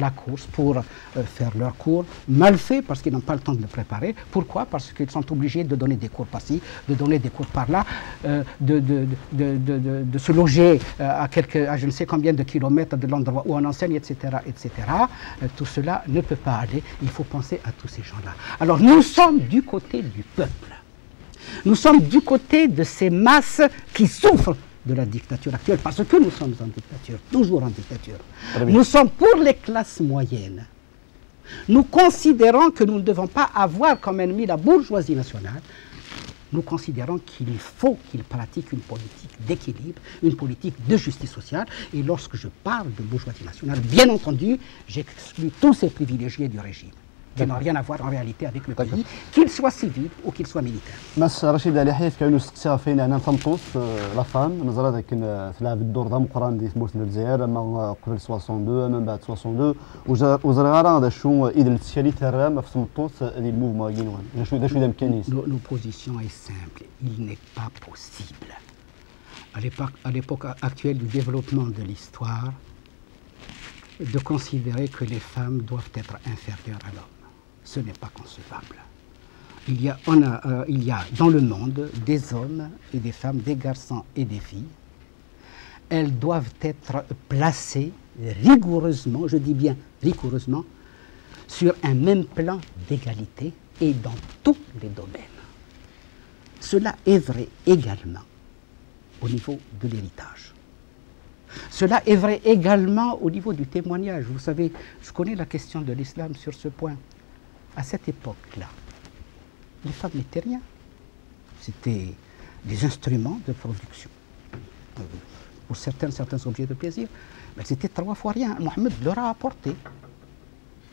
la course pour faire leur cours, mal fait parce qu'ils n'ont pas le temps de le préparer. Pourquoi? Parce qu'ils sont obligés de donner des cours par-ci, de donner des cours par-là, de se loger à je ne sais combien de kilomètres de l'endroit où on enseigne, etc. etc. Tout cela ne peut pas aller. Il faut penser à tous ces gens-là. Alors nous sommes du côté du peuple. Nous sommes du côté de ces masses qui souffrent de la dictature actuelle, parce que nous sommes en dictature, toujours en dictature. Nous sommes pour les classes moyennes. Nous considérons que nous ne devons pas avoir comme ennemi la bourgeoisie nationale. Nous considérons qu'il faut qu'ils pratiquent une politique d'équilibre, une politique de justice sociale. Et lorsque je parle de bourgeoisie nationale, bien entendu, j'exclus tous ces privilégiés du régime, qui n'ont rien à voir en réalité avec le pays, qu'il soit civil ou qu'il soit militaire. مس رشيد علي حيث كانوا استقساء فينا أنا تنطوس لا فام نظرا ذاك تلعب الدور ضم قران دي ثمورت الجزائر أما قبل 62 من بعد 62 وزرغارا هذا شو إذا التشالي ترى ما في تنطوس هذه الموفمون كاين شو ذا مكانيس. Nos positions est simple, il n'est pas possible à l'époque actuelle du développement de l'histoire de considérer que les femmes doivent être inférieures à l'homme. Ce n'est pas concevable. Il y a dans le monde des hommes et des femmes, des garçons et des filles. Elles doivent être placées rigoureusement, je dis bien rigoureusement, sur un même plan d'égalité et dans tous les domaines. Cela est vrai également au niveau de l'héritage. Cela est vrai également au niveau du témoignage. Vous savez, je connais la question de l'islam sur ce point. À cette époque-là, les femmes n'étaient rien. C'était des instruments de production. Pour certains objets de plaisir, mais c'était 3 fois rien. Mohammed leur a apporté.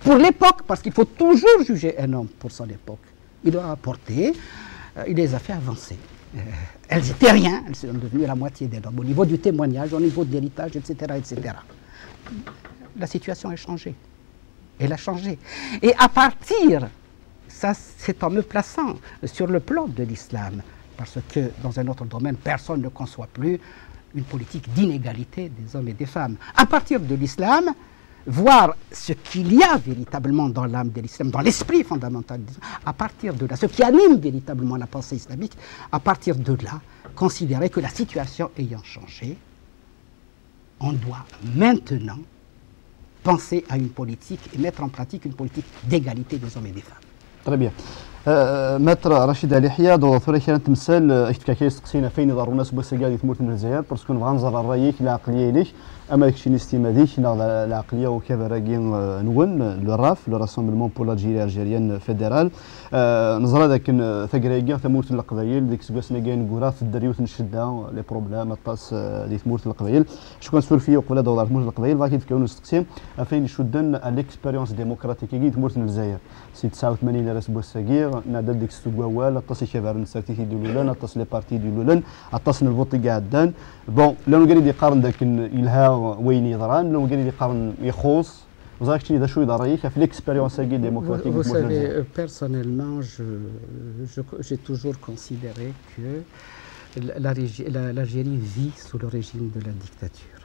Pour l'époque, parce qu'il faut toujours juger un homme pour son époque, il leur a apporté, il les a fait avancer. Elles n'étaient rien, elles sont devenues la moitié des hommes, au niveau du témoignage, au niveau de l'héritage, etc., etc. La situation a changé. Elle a changé. Et à partir, ça c'est en me plaçant sur le plan de l'islam, parce que dans un autre domaine, personne ne conçoit plus une politique d'inégalité des hommes et des femmes. À partir de l'islam, voir ce qu'il y a véritablement dans l'âme de l'islam, dans l'esprit fondamental de l'islam, à partir de là, ce qui anime véritablement la pensée islamique, à partir de là, considérer que la situation ayant changé, on doit maintenant penser à une politique et mettre en pratique une politique d'égalité des hommes et des femmes. Très bien. متر رشيد علي حيا دو ثوري كانت تمثال احتكاكي سقسينا فين يضروا الناس بسكا دي ثمورت من الجزائر باسكو نبغى نزرع رايك العقليه ليك اما داكشي نستيما ديك العقليه وكيف راكي نون لو راف لو راسومبلمون بور لاجيري الجيريان فيدرال نزرا داك ثقراكي ثمورت القبايل ديك سكاسنا كاين كورا في الدريوت نشدا لي بروبليم طاس دي ثمورت القبايل شكون كنسول فيا وقبل دور ثمورت القبايل باقي كيكونوا نستقسم فين يشدن ليكسبيريونس ديموكراتيكي ثمورت من الجزائر سي 89 راس بوساكير نادل ديك ستوكوال طاس كيفار نساتيتي دولولان طاس لي بارتي دولولان طاس الفوتي قاعدان بون لو قال لي يقارن داك يلها وين يضران لو قال لي يقارن يخوص وزاك شي دا شو يضريك في ليكسبيريونس كي ديموكراتيك. Vous savez, personnellement, j'ai toujours considéré que l'Algérie vit sous le régime de la dictature.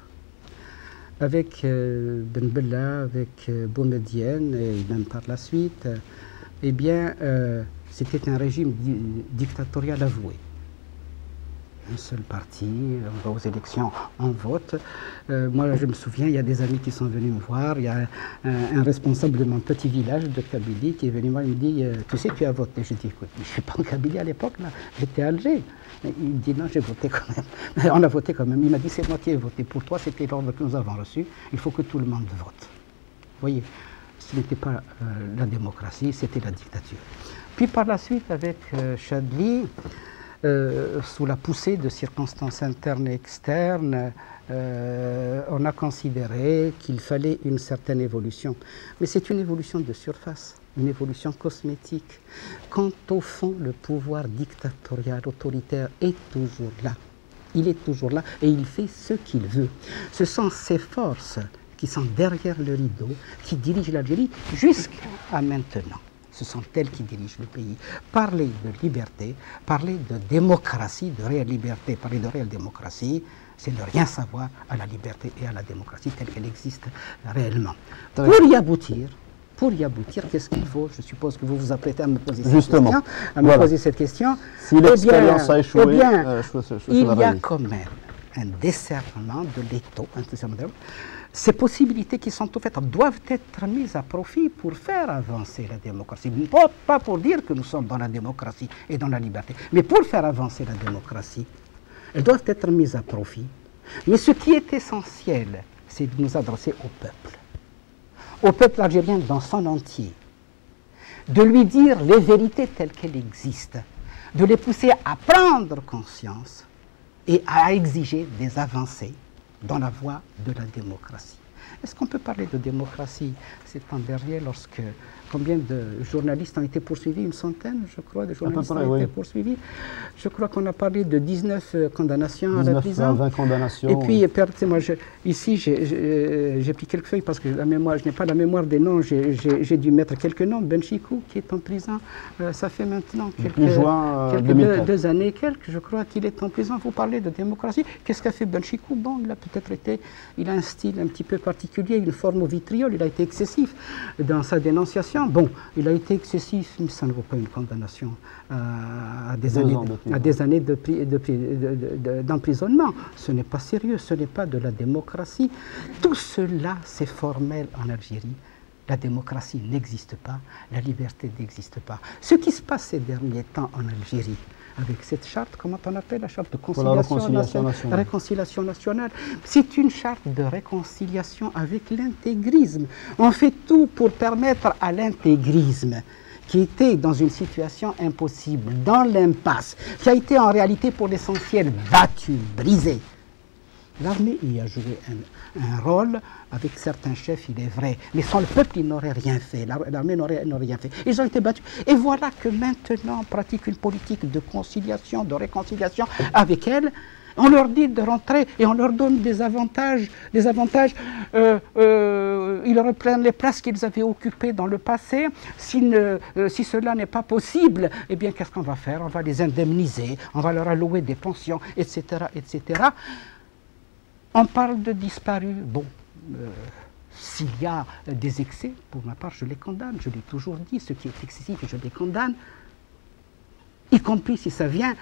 Avec Ben Bella, avec Boumedienne et même par la suite, eh bien, c'était un régime dictatorial avoué. Un seul parti, on va aux élections, on vote. Moi, je me souviens, il y a des amis qui sont venus me voir. Il y a un responsable de mon petit village de Kabylie qui est venu moi, il me dit tu sais, tu as voté. Je dis écoute, je ne suis pas en Kabylie à l'époque, là, j'étais à Alger. Il me dit non, j'ai voté quand même. On a voté quand même. Il m'a dit c'est moi qui ai voté. Pour toi, c'était l'ordre que nous avons reçu. Il faut que tout le monde vote. Vous voyez, ce n'était pas la démocratie, c'était la dictature. Puis par la suite, avec Chadli, sous la poussée de circonstances internes et externes, on a considéré qu'il fallait une certaine évolution. Mais c'est une évolution de surface, une évolution cosmétique. Quant au fond, le pouvoir dictatorial, autoritaire est toujours là. Il est toujours là et il fait ce qu'il veut. Ce sont ces forces qui sont derrière le rideau, qui dirigent l'Algérie jusqu'à maintenant. Ce sont elles qui dirigent le pays. Parler de liberté, parler de démocratie, de réelle liberté, parler de réelle démocratie, c'est ne rien savoir à la liberté et à la démocratie telle qu'elle existe réellement. Pour y aboutir, qu'est-ce qu'il faut? Je suppose que vous vous apprêtez à me poser cette question. Si l'expérience a échoué, il y a quand même un décernement de l'étau. Ces possibilités qui sont offertes doivent être mises à profit pour faire avancer la démocratie. Pas pour dire que nous sommes dans la démocratie et dans la liberté, mais pour faire avancer la démocratie, elles doivent être mises à profit. Mais ce qui est essentiel, c'est de nous adresser au peuple algérien dans son entier, de lui dire les vérités telles qu'elles existent, de les pousser à prendre conscience et à exiger des avancées dans la voie de la démocratie. Est-ce qu'on peut parler de démocratie ces temps derniers lorsque combien de journalistes ont été poursuivis? Une centaine, je crois, de journalistes ont été poursuivis. Je crois qu'on a parlé de 19 condamnations à la prison. 20 condamnations. Et puis, moi, ici, j'ai pris quelques feuilles parce que la mémoire, je n'ai pas la mémoire des noms. J'ai dû mettre quelques noms. Benchikou, qui est en prison, ça fait maintenant deux années, je crois qu'il est en prison. Vous parlez de démocratie. Qu'est-ce qu'a fait Benchikou? Bon, il a un style un petit peu particulier, une forme au vitriol. Il a été excessif dans sa dénonciation. Bon, il a été excessif, mais ça ne vaut pas une condamnation à des années d'emprisonnement. Ce n'est pas sérieux, ce n'est pas de la démocratie. Tout cela, c'est formel en Algérie. La démocratie n'existe pas, la liberté n'existe pas. Ce qui se passe ces derniers temps en Algérie, avec cette charte, comment on appelle la charte de réconciliation nationale. C'est une charte de réconciliation avec l'intégrisme. On fait tout pour permettre à l'intégrisme, qui était dans une situation impossible, dans l'impasse, qui a été en réalité pour l'essentiel battu, brisé. L'armée y a joué un rôle avec certains chefs, il est vrai, mais sans le peuple, ils n'auraient rien fait. L'armée n'aurait rien fait. Ils ont été battus. Et voilà que maintenant, on pratique une politique de conciliation, de réconciliation avec elle. On leur dit de rentrer et on leur donne des avantages. Ils reprennent les places qu'ils avaient occupées dans le passé. Si cela n'est pas possible, eh bien, qu'est-ce qu'on va faire? On va les indemniser, on va leur allouer des pensions, etc., etc. On parle de disparus. Bon, s'il y a des excès, pour ma part, je les condamne. Je l'ai toujours dit, ce qui est excessif, je les condamne. Y compris si ça vient,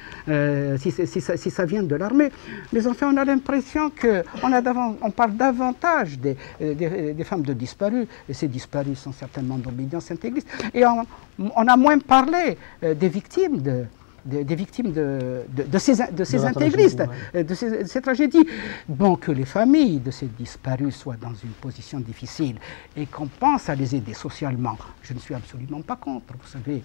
si ça vient de l'armée. Mais enfin, on a l'impression qu'on parle davantage des femmes de disparus, et ces disparus sont certainement d'obédience intégriste. Et on a moins parlé des victimes de ces intégristes, de ces tragédies. Bon, que les familles de ces disparus soient dans une position difficile et qu'on pense à les aider socialement, je ne suis absolument pas contre. Vous savez,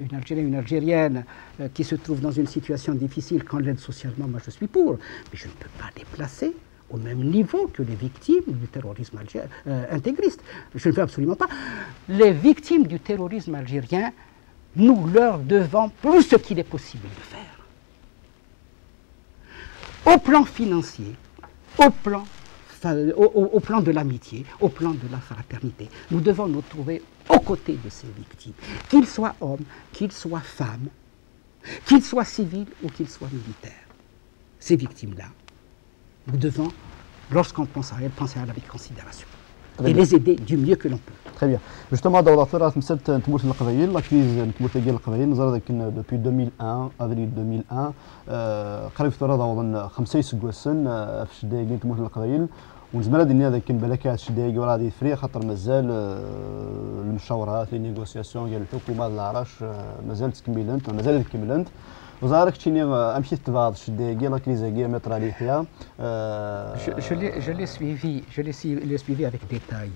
une Algérienne, une Algérienne qui se trouve dans une situation difficile, quand l'aide socialement, moi je suis pour. Mais je ne peux pas les placer au même niveau que les victimes du terrorisme intégriste. Je ne veux absolument pas. Les victimes du terrorisme algérien, nous leur devons plus ce qu'il est possible de faire. Au plan financier, au plan de l'amitié, au plan de la fraternité, nous devons nous trouver aux côtés de ces victimes, qu'ils soient hommes, qu'ils soient femmes, qu'ils soient civils ou qu'ils soient militaires. Ces victimes-là, nous devons, lorsqu'on pense à elles, penser à la considération et les aider du mieux que l'on peut. Très bien. Justement, dans la Torah, nous avons la crise de l'Aqbaïl, nous avons depuis 2001, avril 2001, قريب ثورة ضوضن 5 سنين في الشدايق تموت القبائل ونزمر هذه النيا ذاك بلاك الشدايق وراه هذه فري خاطر مازال المشاورات لي نيغوسياسيون ديال الحكومة العراش مازال تكملت ومازال كملت وزارك تشيني امشي تبعض الشدايق لا كريز كي متر على يحيى Je l'ai suivi avec détail.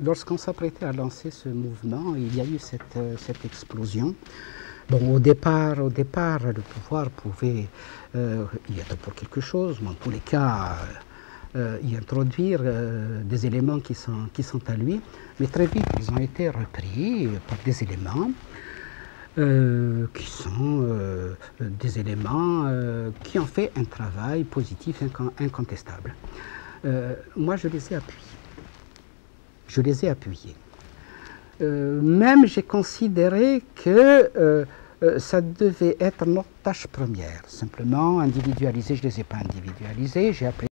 Lorsqu'on s'apprêtait à lancer ce mouvement, il y a eu cette explosion. Bon, au départ, le pouvoir pouvait y être pour quelque chose, mais en tous les cas, y introduire des éléments qui sont à lui. Mais très vite, ils ont été repris par des éléments qui sont des éléments qui ont fait un travail positif incontestable. Moi, je les ai appuyés. Je les ai appuyés. Même j'ai considéré que Ça devait être notre tâche première. Simplement, individualiser, je ne les ai pas individualisés. J'ai appelé